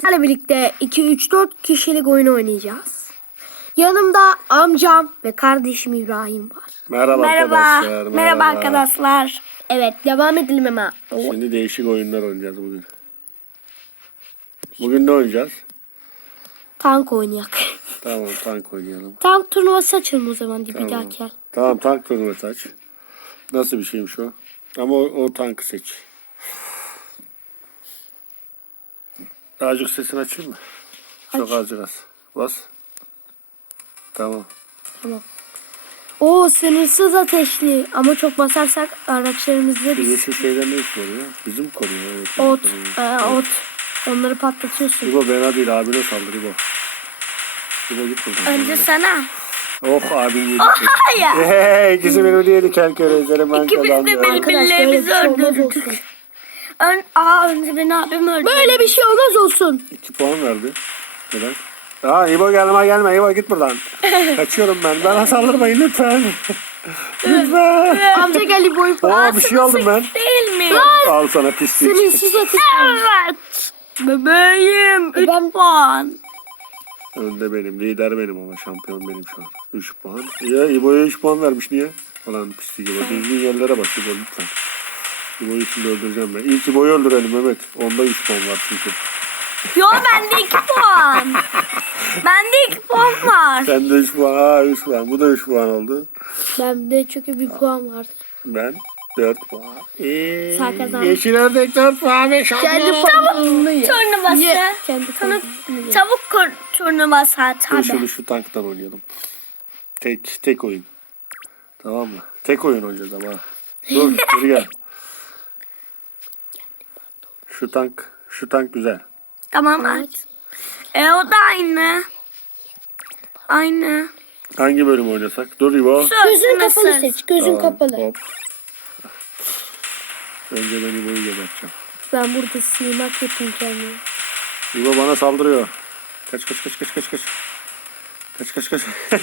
Sizlerle birlikte 2-3-4 kişilik oyun oynayacağız. Yanımda amcam ve kardeşim İbrahim var. Merhaba, Merhaba. arkadaşlar. Merhaba arkadaşlar. Evet devam edelim hemen. Şimdi değişik oyunlar oynayacağız bugün. Bugün ne oynayacağız? Tank oynayak. Tamam tank oynayalım. Tank turnuvası açalım o zaman bir Tamam. dahaki. Tamam tank turnuvası aç. Nasıl bir şeymiş o? Ama o, o tankı seç. Azıcık sesini açayım mı? Çok azıcık az. Bas. Tamam. Tamam. Oo sınırsız ateşli ama çok basarsak araçlarımızı Bu biz yeşil şeyler ne iş koruyor? Bizim koruyor. Evet, ot, e, ot onları patlatıyorsun. İbo bana değil abine saldır İbo. İbo git buradan. Önce sana. Oh abim yedi. Hayır. Hey, ikisi birbirini yedi kelkere üzeri ben İkimiz de benim- Birbirlerimizi bir şey öldürdük. Ön, aa önce beni abim öldürdü. Böyle bir şey olmaz olsun. İki puan verdi. Neden? Aa İbo gelme gelme İbo git buradan. Kaçıyorum ben. Bana saldırmayın lütfen. lütfen. Amca gel boyu Aa bir şey aldım ben. Değil mi? Al sana pislik. Sınırsız ateş. Evet. Bebeğim. Üç Ben- puan. Önde benim. Lider benim ama şampiyon benim şu an. 3 puan. Ya İbo'ya 3 puan vermiş niye? Ulan pislik İbo. Düzgün yerlere bak İbo lütfen. İbo'yu şimdi öldüreceğim ben. İlk İbo'yu öldürelim Mehmet. Onda 3 puan var çünkü. Yo bende iki puan. bende iki puan var. Sende 3 puan. Ha 3 puan. Bu da 3 puan oldu. Ben de çok iyi bir puan vardı. Ben 4 puan. Ee, Sen kazandın. Yeşil ördek 4 puan ve şampiyon. Kendi puanını ye. Turnuvası. Ye. Kendi Sana puanını ye. çabuk kur turnuvası Dur hadi. şunu şu tanktan oynayalım. Tek tek oyun. Tamam mı? Tek oyun oynayacağız ama. Dur geri gel. Şu tank, şu tank güzel. Tamam aç. E o da aynı. Aynı. Hangi bölüm oynasak? Dur İbo. Gözün kapalı seç. Gözün Tamam, kapalı. Hop. Önce ben İbo'yu geberteceğim. Ben burada sığınak yapayım kendime. İbo bana saldırıyor. Kaç kaç kaç kaç kaç kaç. Kaç kaç kaç.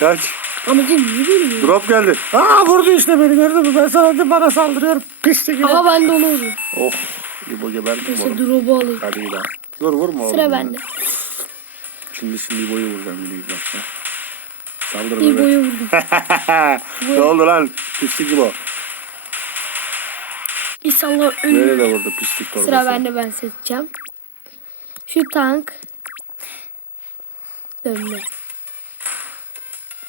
kaç. Amca niye böyle? Drop geldi. Aa vurdu işte beni gördün mü? Ben sana dedim bana saldırıyor. Pislik gibi. Aha ben de onu vuruyorum. Oh. İbo geberdim Neyse oğlum. drop'u alayım. Hadi bir daha. Dur vurma oğlum. Sıra bende. Şimdi şimdi İbo'yu vuracağım yine ilk başta. Saldır İyi Mehmet. boyu vurdum. ne oldu lan? Pislik İbo. İnşallah ölür. Böyle de vurdu pislik torbası. Sıra bende ben seçeceğim. Şu tank. Dönme.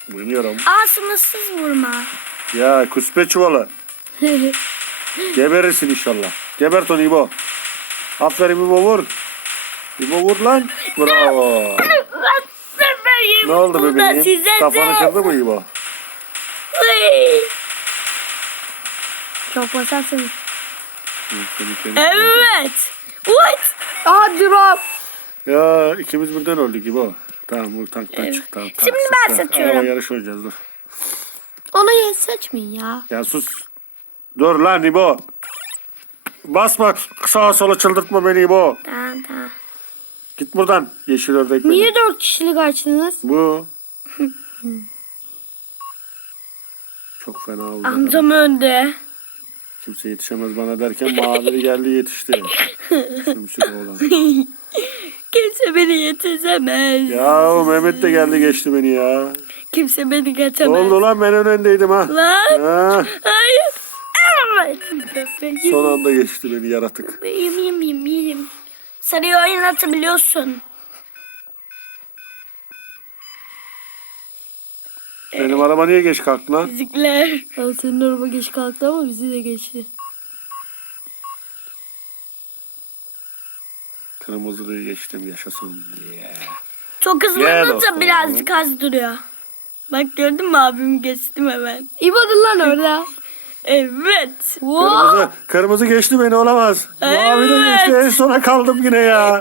Bilmiyorum. Aa sınırsız vurma. Ya kuspe çuvalı. Geberirsin inşallah. Gebert onu İbo. Aferin İbo vur. İbo vur lan. Bravo. Ne oldu bebeğim? Kafanı kırdı mı İbo? Çok kendi- Evet. What? Aa drop. Ya ikimiz birden öldük İbo. Tamam bu tanktan çık. Tamam, tank Şimdi ben sıktı. satıyorum. Araba yarışı oynayacağız dur. Ye seçmeyin ya. Ya sus. Dur lan İbo. Basma sağa sola çıldırtma beni İbo. Tamam tamam. Git buradan. Yeşil ördek benim. Niye dört kişilik açtınız? Bu. Çok fena oldu. Amcam önde. Kimse yetişemez bana derken mavili geldi yetişti. Sümsük oğlan. Kimse beni yetişemez. Ya o Mehmet de geldi geçti beni ya. Kimse beni Ne geçemez. oldu lan ben ön öndeydim ha. Lan. ha. Hayır. Son anda geçti beni yaratık. Bebeğim yiyeyim yiyeyim yiyeyim. Sarıyı oynatabiliyorsun. Benim araba niye geç kalktı lan? Müzikler. Ya senin araba geç kalktı ama bizi de geçti. Kırmızılıyı geçtim yaşasın. Yeah. Çok olunca dostum. birazcık az duruyor. Bak gördün mü abim geçtim hemen. İbodur lan orada. Evet. Kırmızı, kırmızı geçti beni olamaz. Mavi de Evet. geçti en sona kaldım yine ya.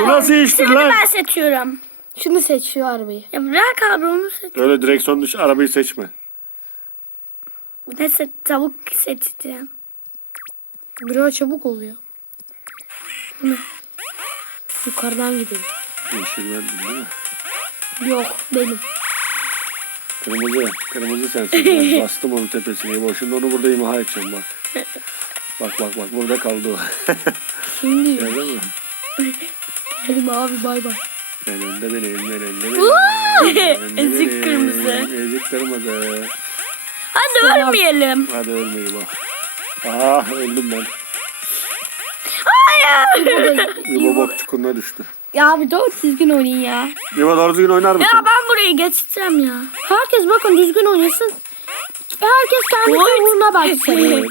Bu nasıl iştir Şimdi lan? ben seçiyorum. Şunu seç şu arabayı. Ya bırak abi onu seç. Öyle direksiyon dışı arabayı seçme. Ne seç? Tavuk seçeceğim. Biraz çabuk oluyor. Yukarıdan gidelim. Yeşil verdin değil mi? Yok benim. Kırmızı. Kırmızı sensin. Ben bastım onun tepesine. İbo şimdi onu burada imha edeceğim bak. Bak bak bak burada kaldı o. Şimdi Gördün mü? Hadi abi bay bay. Ben önde benim, ben önde benim. Önde Ezik benim, kırmızı. Ezik kırmızı. Hadi ölmeyelim. Hadi ölmeyi bak. Ah öldüm ben. İbo bak çukuruna düştü. Ya abi doğru düzgün oynayın ya. İbo doğru düzgün oynar mısın? Ya ben burayı geçeceğim ya. Herkes bakın düzgün oynasın. Herkes kendi Oy. tavuğuna baksın.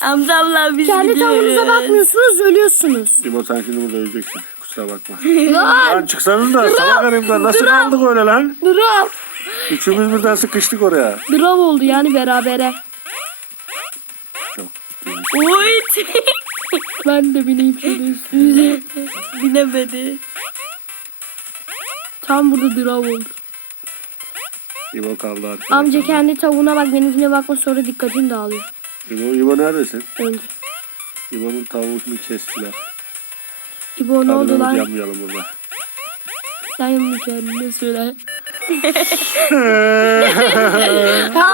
Amcamla biz kendi gidiyoruz. tavuğunuza bakmıyorsunuz ölüyorsunuz. İbo sen şimdi burada öleceksin. Kusura bakma. Lan lan çıksanız da salak herifler nasıl Dur. kaldık öyle lan? drav. Üçümüz birden sıkıştık oraya. Drav oldu yani berabere. Çok. Oy. Ben de bineyim şöyle üstünüze. Binemedi. Tam burada drav oldu. İbo kaldı arkada. Amca kendi tavuğuna bak benimkine bakma sonra dikkatin dağılıyor. İbo, İbo neredesin? Önce. İbo'nun tavuğunu kestiler. İbo ne oldu lan? yanmayalım burada. Sen kendine söyle.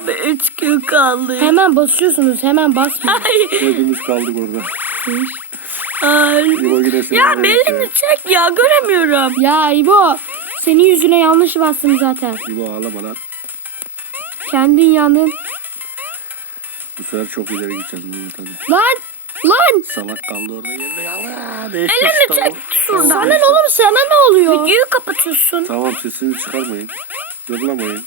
Bağırma. Üç gün kaldı. Hemen basıyorsunuz hemen basmayın. Hepimiz kaldık orada. Ay. İbo yine seni Ya bekliyor. belini çek ya göremiyorum. ya İbo senin yüzüne yanlış bastım zaten. İbo ağlama lan. Kendin yandın. Bu sefer çok ileri gideceğiz Mehmet hadi. Lan! Lan! Salak kaldı orada yerine yala. Değiştir Elini şu çek şuradan. Sana ne oğlum sana ne oluyor? Videoyu kapatıyorsun. Tamam sesini çıkarmayın. Zırlamayın.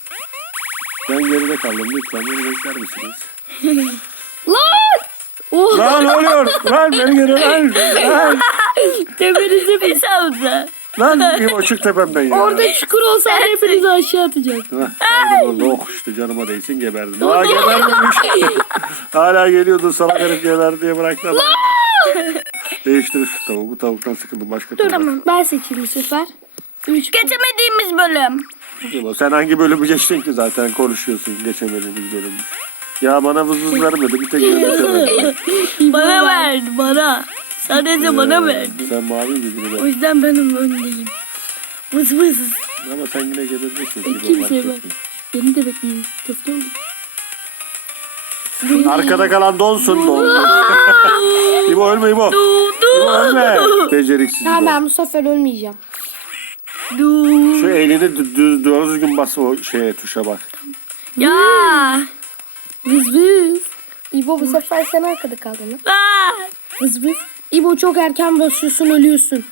Ben geride kaldım. Lütfen beni bekler misiniz? Lan! Oh! lan ne oluyor? Lan beni geri lan. Lan. Tepenize bir... Amca. Lan İbo çık tepemden ya. Orada çukur olsa hepinizi aşağı atacak. Orada. Oh işte canıma değsin geberdim. Aa gebermemiş. Hala geliyordu salak herif geber diye bıraktı adam. Değiştir şu tavuğu. Bu tavuktan sıkıldım. Başka tavuk. Tamam ben seçeyim bu sefer. Üç. Geçemediğimiz bölüm. İbo, sen hangi bölümü geçtin ki zaten konuşuyorsun. Geçemediğimiz bölümü. Ya bana vız vız vermedi. Bir tek ben geçemedim. Bana verdi bana. Sadece bana Ee, verdi. Sen mavi miydin O İbo? yüzden benim öndeyim. Vız vız. Ama sen yine gebereceksin. E, İbo, kimse fark ben. etme. Beni de bekleyin. Köfte oldu. Arkada kalan donsun don. İbo ölme İbo. İbo ölme. Beceriksiz Tamam ben bu sefer ölmeyeceğim. Du. Şu elini dü- dü- doğru düzgün bas o şeye tuşa bak. Ya. Vız vız. İbo bu sefer sen arkada kaldın lan. Aa. Vız vız. İbo çok erken basıyorsun ölüyorsun.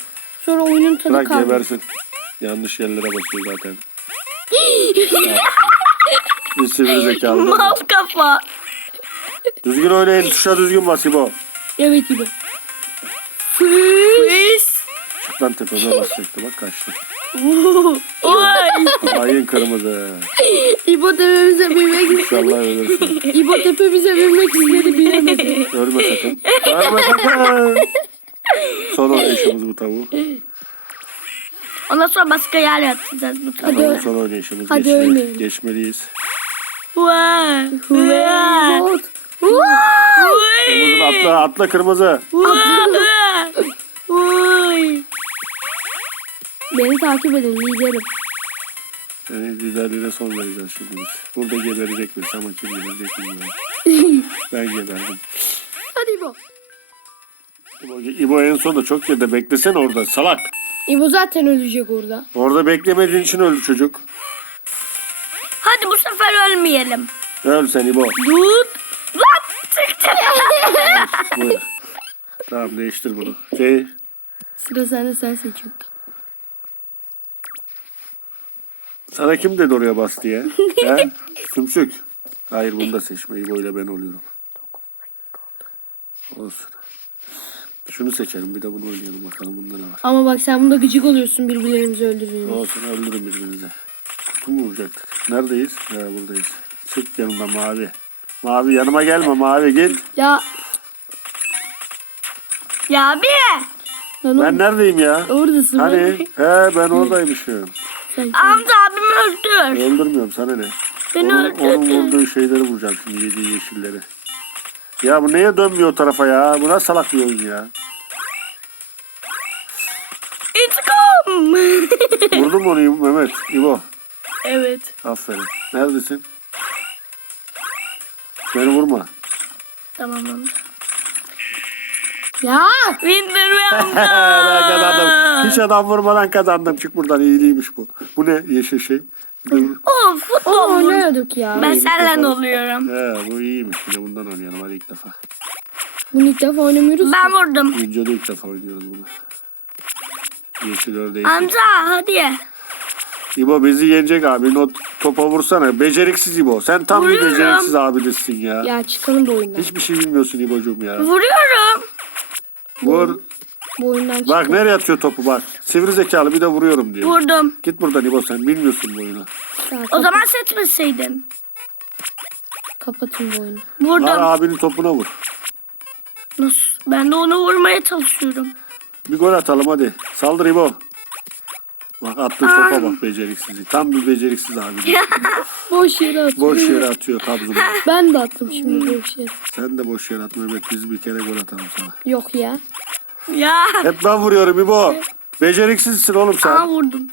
Sonra oyunun tadı Bırak kalmıyor. gebersin. Yanlış yerlere basıyor zaten. Bir sivri zekalı. Mal kafa. Düzgün oynayın. Tuşa düzgün bas İbo. Evet İbo. Fıs. Çık lan tepeme basacaktı. Bak kaçtı. Oy. Ayın kırmızı. İbo tepemize binmek İnşallah ölürsün. İbo tepemize binmek istedi bilemedi. Ölme sakın. Ölme sakın. Son oynayışımız bu tavuğu. Ondan sonra başka yer yapacağız bu Hadi tarafa. öl. Son oynayışımız. Hadi Geçmeli- ölmeyin. Geçmeliyiz. Vay. Vay. Bot. Kırmızı atla atla kırmızı. Vay. Vay. Beni takip edin liderim. Senin liderliğine son vereceğiz şimdi biz. Burada geberecek birisi ama kim geberecek bilmiyorum. ben geberdim. Hadi İbo. İbo, İbo en sonunda çok geride. Beklesene orada salak. İbo zaten ölecek orada. Orada beklemediğin için öldü çocuk. Hadi bu sefer ölmeyelim. Öl sen İbo. Tut. Lan çıktı. Buyur. tamam değiştir bunu. Şey, Sıra sende sen seçiyorsun. Sana kim dedi oraya bas diye? He? Sümsük. Hayır bunu da seçme. İbo ile ben oluyorum. Olsun. Şunu seçelim bir de bunu oynayalım bakalım bunda ne var. Ama bak sen bunda gıcık oluyorsun birbirlerimizi öldürüyorsun. Olsun öldürün birbirinize. Kutu mu vuracaktık? Neredeyiz? Ha buradayız. Çık yanımda mavi. Mavi yanıma gelme mavi git. Ya Ya abi. lan Ben neredeyim ya? oradasın. Hani? He ben oradaymışım. Sen, Amca öldür. Öldürmüyorum sana ne? Beni onun, öldürdü. onun vurduğu şeyleri vuracağım şimdi yediği yeşilleri. Ya bu neye dönmüyor o tarafa ya? Bu nasıl salak bir oyun ya? İntikam. Vurdun mu onu Mehmet? İbo. evet. Aferin. Neredesin? Beni vurma. Tamam amca. Ya. Winter ben kazandım. Hiç adam vurmadan kazandım. Çık buradan iyiliğiymiş bu. Bu ne yeşil şey? Of futbol. Onu oynuyorduk ya. Ben defa- oluyorum. He bu iyiymiş. Yine bundan oynayalım hadi ilk defa. Bunu ilk defa oynamıyoruz. Ben vurdum. Videoda ilk defa oynuyoruz bunu. Yeşil ördeği. Amca hadi. İbo bizi yenecek abi. Not topa vursana. Beceriksiz İbo. Sen tam bir Vuruyorum. beceriksiz abidesin ya. Ya çıkalım bu oyundan. Hiçbir şey bilmiyorsun İbo'cum ya. Vuruyorum. Vur. Bu oyundan çık. Bak nereye atıyor topu bak. Sivri zekalı bir de vuruyorum diyor. Vurdum. Git buradan İbo sen bilmiyorsun bu oyunu. O zaman seçmeseydin. kapatın bu oyunu. Lan Vurdum. abinin topuna vur. Nasıl? Ben de onu vurmaya çalışıyorum. Bir gol atalım hadi. Saldır İbo. Bak attığı topa bak beceriksiz. Tam bir beceriksiz abi. Boş yere at. boş yere atıyor kabzını. Ben de attım şimdi boş yere. Sen de boş yere atma Mehmet. Biz bir kere gol atalım sana. Yok ya. Ya. Hep ben vuruyorum İbo. Beceriksizsin oğlum Aa sen. vurdum.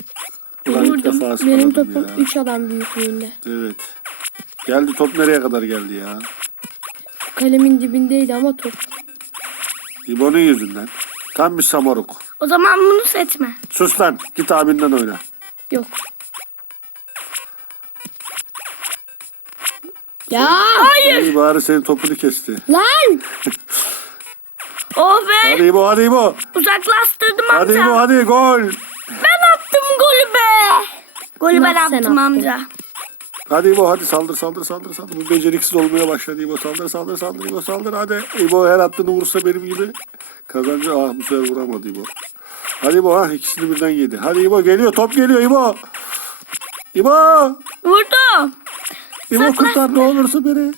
Ulan ilk vurdum. defa Benim ıskaladım topum ya. 3 adam büyüklüğünde. Evet. Geldi top nereye kadar geldi ya? Kalemin dibindeydi ama top. İbo'nun yüzünden. Tam bir samaruk. O zaman bunu seçme. Sus lan. Git abinden oyna. Yok. Ya İyi bari senin topunu kesti. lan Oh be. Hadi İbo hadi İbo. Uzaklaştırdım Hadi amca. İbo hadi gol. Ben attım golü be. Golü ben attım amca. Hadi İbo hadi saldır saldır saldır saldır. Bu beceriksiz olmaya başladı İbo. Saldır saldır saldır İbo saldır hadi. İbo her attığını vursa benim gibi. Kazancı ah bu sefer vuramadı İbo. Hadi İbo ha ikisini birden yedi. Hadi İbo geliyor top geliyor İbo. İbo. Vurdum. İbo kurtar ne olursa beni.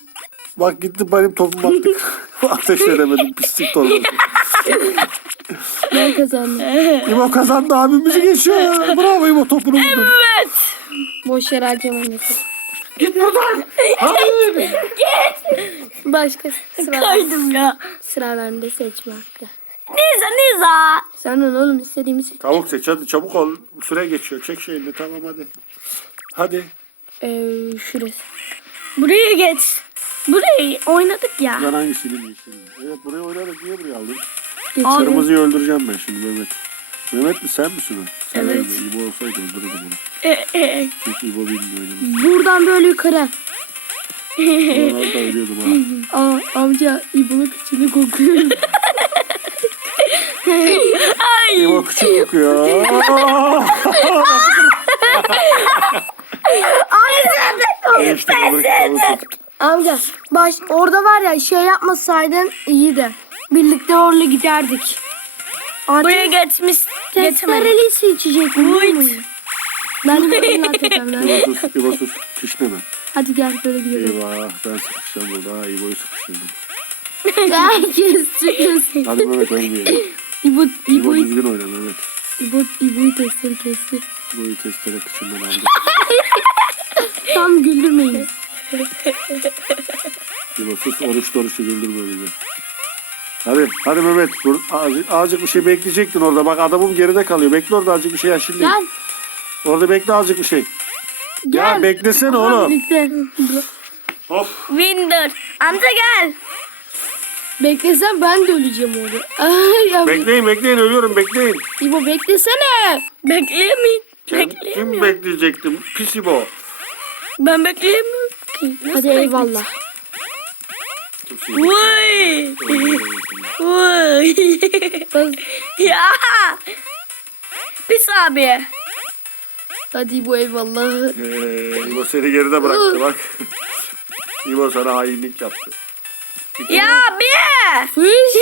Bak gitti benim topumu attık. Ateş edemedim pislik torbası. ben kazandım. İbo kazandı abimizi geçiyor. Bravo İbo topunu vurdun. Evet. Boş yere harcamayın. Git buradan. Hayır. Başka sıra Kaydım ya. sıra bende seçme hakkı. Niza Niza. Senden oğlum istediğimi seç. Tavuk seç hadi çabuk ol. Süre geçiyor. Çek şeyini tamam hadi. Hadi. Ee, şurası. Buraya geç. Burayı oynadık ya. Ben hangisini yeşilini? Evet buraya oynadık. Niye buraya aldın? Geçelim. Kırmızıyı öldüreceğim ben şimdi Mehmet. Mehmet mi sen misin o? Evet. İbo olsaydı onu. E, e. Çünkü İbo bilmiyor oynamayı. Buradan böyle yukarı. Orada ölüyordum ha. Aa, amca İbo'nun kıçını kokuyorum. İbo küçük kokuyor. Amca baş orada var ya şey yapmasaydın iyiydi. Birlikte orla giderdik. Buraya geçmiş. Testereli seçecek musun? Ben de böyle atacağım. ben. İbo sus, İbo sus. Kişneme. Hadi gel böyle gidelim. Eyvah ben sıkışacağım burada. Ha İbo'yu sıkıştırdım. Herkes çıkıyorsun. Hadi Mehmet ölmeyelim. İbo, İbo İbo'yu, düzgün oyna Mehmet. İbo, İbo'yu testleri kesti. İbo'yu testere kıçından aldı. Tam güldürmeyin. İbo sus oruç oruç güldürme bizi. Hadi, hadi Mehmet. Dur, azıcık, azıcık bir şey bekleyecektin orada. Bak adamım geride kalıyor. Bekle orada azıcık bir şey yaşın değil. Gel. Orada bekle azıcık bir şey. Gel. Ya beklesene oğlum. Birlikte. Of. Winder. Amca gel. Beklesen ben de öleceğim orada. Ay, ya, Bekleyin bekleyin ölüyorum bekleyin. İbo beklesene. Bekleyemeyin. Kim, kim Bekleyemiyorum. bekleyecektim? Pis İbo. Ben bekleyemiyorum ki. Nasıl Hadi eyvallah. Vay. Vay. Ya. Pis abi. Hadi İbo eyvallah. Ee, İbo seni geride bıraktı bak. İbo sana hainlik yaptı. Ya bir. Fış.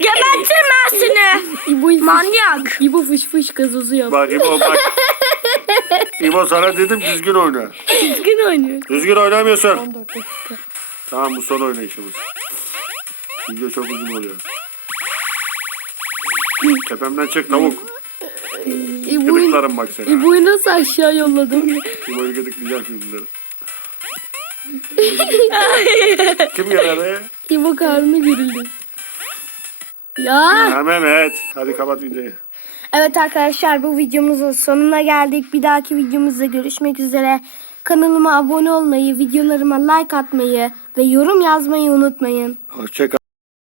Gebertirim ben seni. İbo. Manyak. İbo fış fış gazozu yap. Bak İbo bak. İbo sana dedim düzgün oyna. Düzgün oynuyor. Düzgün oynamıyorsun. 14 dakika. Tamam bu son oynayışımız. Video çok uzun oluyor. Tepemden çek tavuk. İbo'yu, Gıdıklarım bak seni. İbo'yu nasıl aşağı yolladım? İbo'yu gıdıklayacağım şimdi bunları. Kim be? İbo karnı gerildi. Ya. Ha Mehmet. Hadi kapat videoyu. Evet arkadaşlar bu videomuzun sonuna geldik. Bir dahaki videomuzda görüşmek üzere. Kanalıma abone olmayı, videolarıma like atmayı ve yorum yazmayı unutmayın. Hoşçakal.